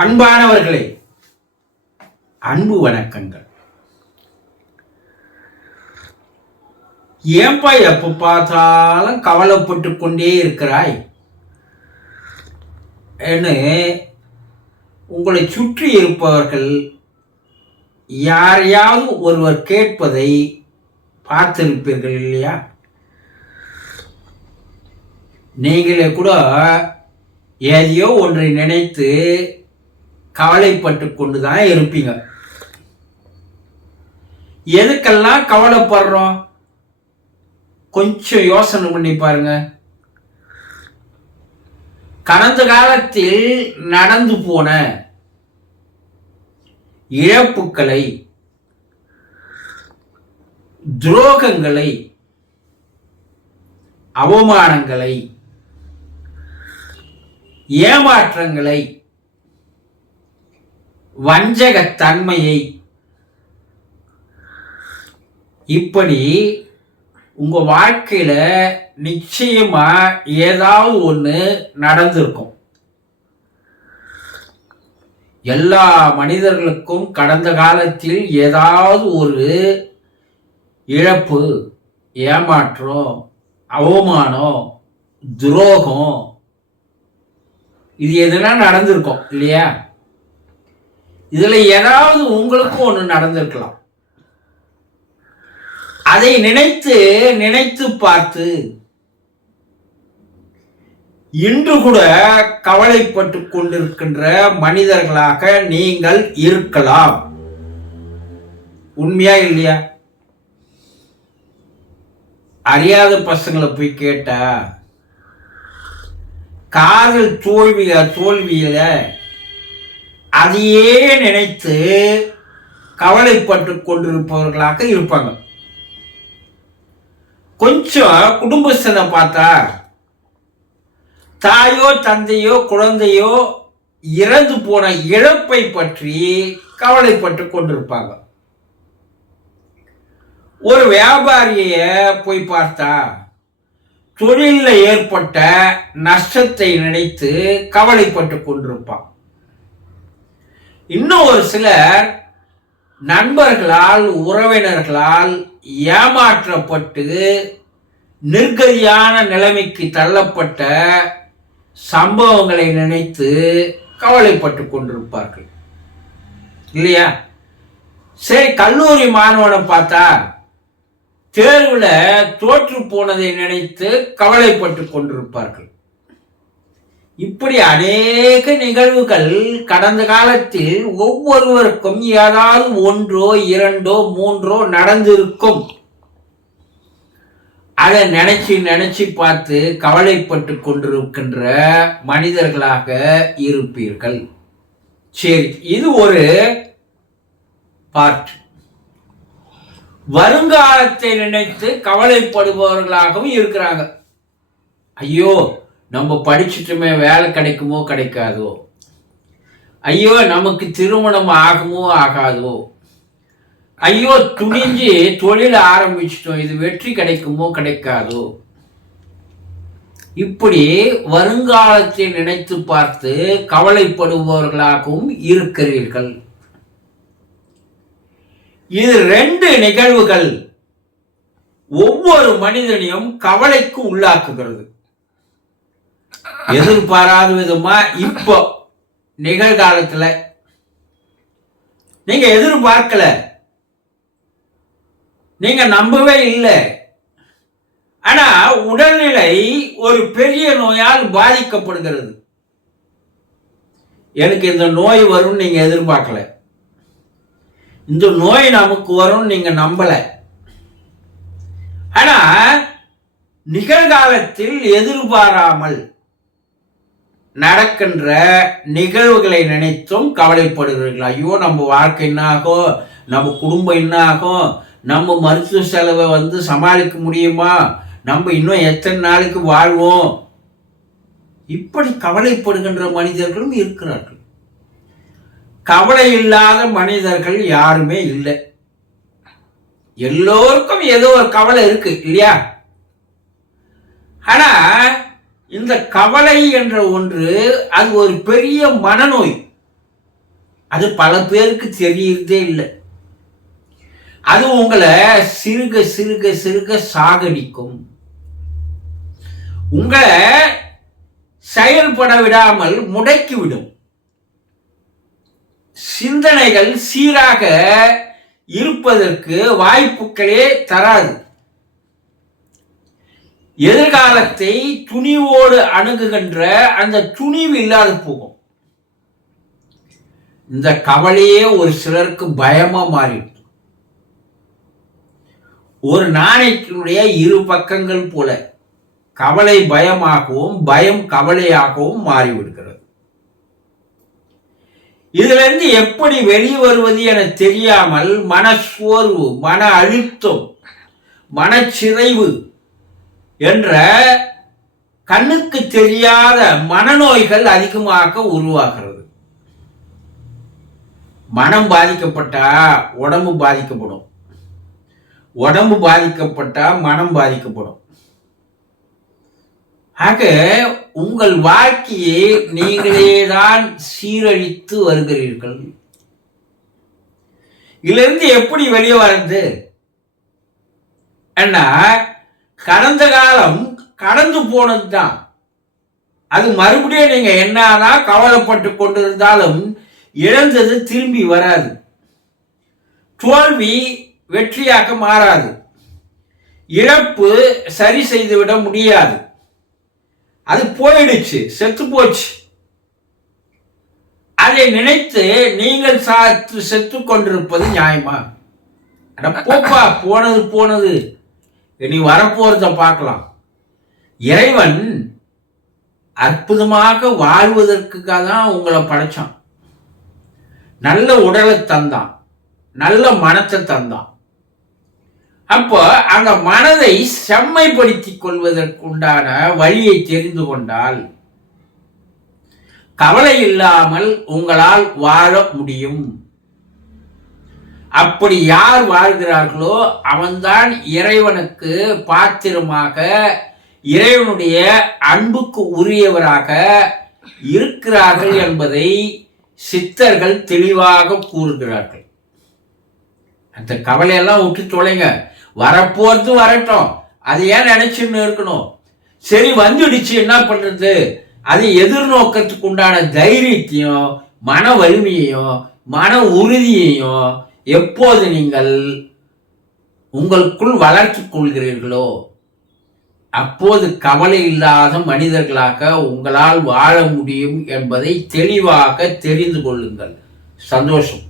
அன்பானவர்களே, அன்பு வணக்கங்கள். ஏன்பா எப்ப பார்த்தாலும் கவலைப்பட்டு கொண்டே இருக்கிறாய் என்று உங்களை சுற்றி இருப்பவர்கள் யாரையாவது ஒருவர் கேட்பதை பார்த்திருப்பீர்கள் இல்லையா? நீங்களே கூட எதையோ ஒன்றை நினைத்து கவலைப்பட்டு கொண்டுதான் இருப்பீங்க. எதுக்கெல்லாம் கவலைப்படுறோம்? கொஞ்சம் யோசனை பண்ணி பாருங்க. கடந்த காலத்தில் நடந்து போன இழப்புகளை, துரோகங்களை, அவமானங்களை, ஏமாற்றங்களை, வஞ்சகத்தன்மையை, இப்படி உங்க வாழ்க்கையில நிச்சயமா ஏதாவது ஒண்ணு நடந்திருக்கும். எல்லா மனிதர்களுக்கும் கடந்த காலத்தில் ஏதாவது ஒரு இழப்பு, ஏமாற்றம், அவமானம், துரோகம், இது எதுனா நடந்திருக்கும் இல்லையா? இதுல ஏதாவது உங்களுக்கும் ஒண்ணு நடந்திருக்கலாம். அதை நினைத்து நினைத்து பார்த்து இன்று கூட கவலைப்பட்டு கொண்டிருக்கின்ற மனிதர்களாக நீங்கள் இருக்கலாம். உண்மையா இல்லையா? அறியாத பசங்களை போய் கேட்டா காதல் தோல்வியில அதையே நினைத்து கவலைப்பட்டு கொண்டிருப்பவர்களாக இருப்பாங்க. கொஞ்சம் குடும்பஸ்தனை பார்த்தா தாயோ தந்தையோ குழந்தையோ இறந்து போன இழப்பை பற்றி கவலைப்பட்டு கொண்டிருப்பாங்க. ஒரு வியாபாரிய போய் பார்த்தா தொழிலில் ஏற்பட்ட நஷ்டத்தை நினைத்து கவலைப்பட்டு கொண்டிருப்பான். இன்னும் ஒரு சிலர் நண்பர்களால், உறவினர்களால் ஏமாற்றப்பட்டு நிர்கதியான நிலைமைக்கு தள்ளப்பட்ட சம்பவங்களை நினைத்து கவலைப்பட்டு கொண்டிருப்பார்கள் இல்லையா? சரி, கல்லூரி மாணவனை பார்த்தா தேர்வுல தோற்று போனதை நினைத்து கவலைப்பட்டு கொண்டிருப்பார்கள். இப்படி அநேக நிகழ்வுகள் கடந்த காலத்தில் ஒவ்வொருவருக்கும் ஏதாவது ஒன்றோ இரண்டோ மூன்றோ நடந்திருக்கும். அதை நினைச்சு நினைச்சு பார்த்து கவலைப்பட்டு கொண்டிருக்கின்ற மனிதர்களாக இருப்பீர்கள். சரி, இது ஒரு பார்ட். வருங்காலத்தை நினைத்து கவலைப்படுபவர்களாகவும் இருக்கிறாங்க. ஐயோ, நம்ம படிச்சுட்டுமே வேலை கிடைக்குமோ கிடைக்காதோ, ஐயோ நமக்கு திருமணம் ஆகுமோ ஆகாதோ, ஐயோ துணிஞ்சு தொழில் ஆரம்பிச்சிட்டோம், இது வெற்றி கிடைக்குமோ கிடைக்காதோ, இப்படி வருங்காலத்தை நினைத்து பார்த்து கவலைப்படுபவர்களாகவும் இருக்கிறீர்கள். இது ரெண்டு நிகழ்வுகள் ஒவ்வொரு மனிதனையும் கவலைக்கு உள்ளாக்குகிறது. எதிர்பாராத விதமா இப்போ நிகழ்காலத்துல நீங்க எதிர்பார்க்கல, நீங்க நம்பவே இல்லை. ஆனா உடல்நிலை ஒரு பெரிய நோயால் பாதிக்கப்படுகிறது. எனக்கு இந்த நோய் வரும் நீங்க எதிர்பார்க்கல, இந்த நோய் நமக்கு வரும் நீங்க நம்பல. ஆனா நிகழ்காலத்தில் எதிர்பாராமல் நடக்கின்ற நிகழ்வுகளை நினைத்தும் கவலைப்படுகிறீர்கள். ஐயோ நம்ம வாழ்க்கை என்ன ஆகும், நம்ம குடும்பம் என்ன ஆகும், நம்ம மருத்துவ செலவை சமாளிக்க முடியுமா, நம்ம இன்னும் எத்தனை நாளைக்கு வாழ்வோம், இப்படி கவலைப்படுகின்ற மனிதர்களும் இருக்கிறார்கள். கவலை இல்லாத மனிதர்கள் யாருமே இல்லை. எல்லோருக்கும் ஏதோ ஒரு கவலை இருக்கு இல்லையா? ஆனா இந்த கவலை என்ற ஒன்று அது ஒரு பெரிய மனநோய். அது பல பேருக்கு தெரியறதே இல்லை. அது உங்களை சிறுக சிறுக சிறுக சாகடிக்கும். உங்களை செயல்பட விடாமல் முடக்கிவிடும். சிந்தனைகள் சீராக இருப்பதற்கு வாய்ப்புகளே தராது. எதிர்காலத்தை துணிவோடு அணுகுகின்ற அந்த துணிவு இல்லாது போகும். இந்த கவலையே ஒரு சிலருக்கு பயமா மாறிடும். ஒரு நாணயத்தினுடைய இரு பக்கங்கள் போல கவலை பயமாகவும் பயம் கவலையாகவும் மாறிவிடுகிறது. இதுல இருந்து எப்படி வெளிவருவது என தெரியாமல் மனசோர்வு, மன அழுத்தம், மனச்சிதைவு என்ற கண்ணுக்கு தெரியாத மனநோய்கள் அதிகமாக உருவாகிறது. மனம் பாதிக்கப்பட்டா உடம்பு பாதிக்கப்படும், உடம்பு பாதிக்கப்பட்டா மனம் பாதிக்கப்படும். ஆக உங்கள் வாழ்க்கையை நீங்களேதான் சீரழித்து வருகிறீர்கள். இதிலிருந்து எப்படி வெளியே வர்றது? ஏன்னா கடந்த காலம் கடந்து போனதுதான். அது மறுபடியும் நீங்க என்னதான் கவலைப்பட்டு கொண்டிருந்தாலும் இழந்தது திரும்பி வராது. தோல்வி வெற்றியாக மாறாது. இழப்பு சரி செய்துவிட முடியாது. அது போயிடுச்சு, செத்து போச்சு. அதை நினைத்து நீங்கள் செத்து கொண்டிருப்பது நியாயமா? போப்பா, போனது போனது, இனி வரப்போறத பார்க்கலாம். இறைவன் அற்புதமாக வாழ்வதற்காக தான் உங்களை படைச்சான். நல்ல உடலை தந்தான், நல்ல மனத்தை தந்தான். அப்போ அந்த மனதை செம்மைப்படுத்திக் கொள்வதற்குண்டான வழியை தெரிந்து கொண்டால் கவலை இல்லாமல் உங்களால் வாழ முடியும். அப்படி யார் வாழ்கிறார்களோ அவன்தான் இறைவனுக்கு பாத்திரமாக, இறைவனுடைய அன்புக்கு உரியவராக இருக்கிறார்கள் என்பதை சித்தர்கள் தெளிவாக கூறுகிறார்கள். அந்த கவலையெல்லாம் விட்டு தொலைங்க. வரப்போறது வரட்டும், அது ஏன் நினைச்சுன்னு இருக்கணும்? சரி, வந்துடுச்சு, என்ன பண்றது? அது எதிர்நோக்கத்துக்கு உண்டான தைரியத்தையும் மன வலிமையையும் மன உறுதியையும் எப்போது நீங்கள் உங்களுக்குள் வளர்த்துக் கொள்கிறீர்களோ அப்போது கவலை இல்லாத மனிதர்களாக உங்களால் வாழ முடியும் என்பதை தெளிவாக தெரிந்து கொள்ளுங்கள். சந்தோஷம்.